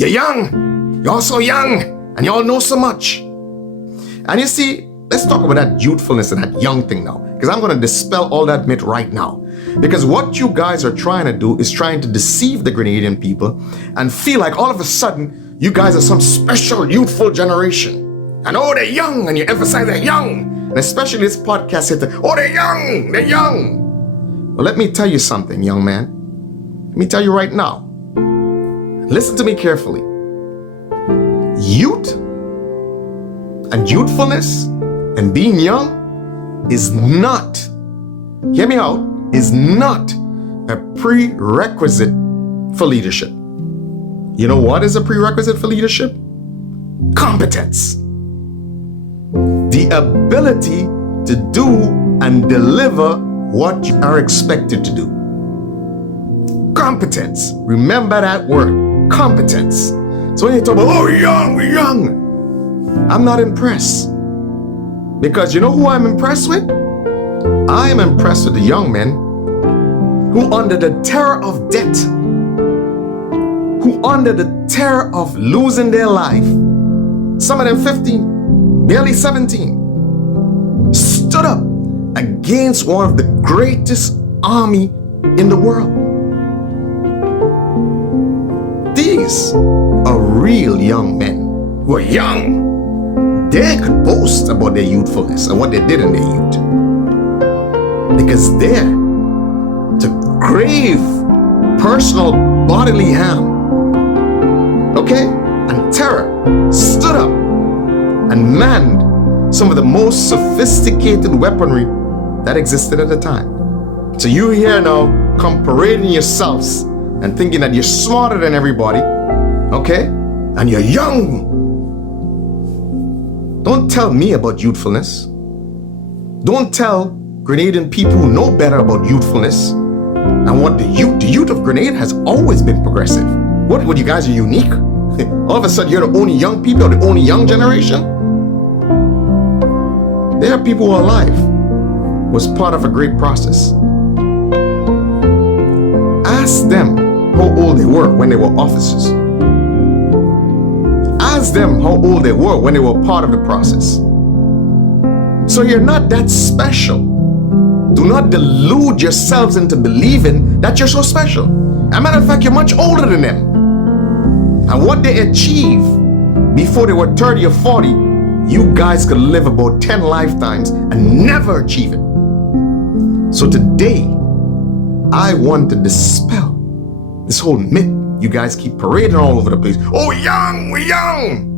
You're young. You're so young. And you all know so much. And you see, let's talk about that youthfulness and that young thing now. Because I'm going to dispel all that myth right now. Because what you guys are trying to do is trying to deceive the Grenadian people and feel like all of a sudden you guys are some special youthful generation. And oh, they're young, and you emphasize they're young. And especially this podcast hit, oh, they're young, they're young. Well, let me tell you something, young man. Let me tell you right now. Listen to me carefully. Youth and youthfulness and being young is not, hear me out, is not a prerequisite for leadership. You know what is a prerequisite for leadership? Competence. The ability to do and deliver what you are expected to do. Competence. Remember that word, competence. So when you talk about, oh, we're young, I'm not impressed. Because you know who I'm impressed with? I am impressed with the young men who, under the terror of debt, who under the terror of losing their life, some of them 15, barely 17, stood up against one of the greatest army in the world. These are real young men who are young. They could boast about their youthfulness and what they did in their youth. Because they're to grave personal bodily harm, okay, and terror, stood up and manned some of the most sophisticated weaponry that existed at the time. So you here now come parading yourselves and thinking that you're smarter than everybody, okay, and you're young. Don't tell me about youthfulness. Don't tell Grenadian people who know better about youthfulness and what the youth of Grenada has always been progressive. What you guys are unique? All of a sudden you're the only young people or the only young generation? There are people who are alive, was part of a great process. Ask them how old they were when they were officers. Ask them how old they were when they were part of the process. So you're not that special. Do not delude yourselves into believing that you're so special. As a matter of fact, you're much older than them. And what they achieved before they were 30 or 40, you guys could live about 10 lifetimes and never achieve it. So today, I want to dispel this whole myth you guys keep parading all over the place. Oh, we're young, we're young.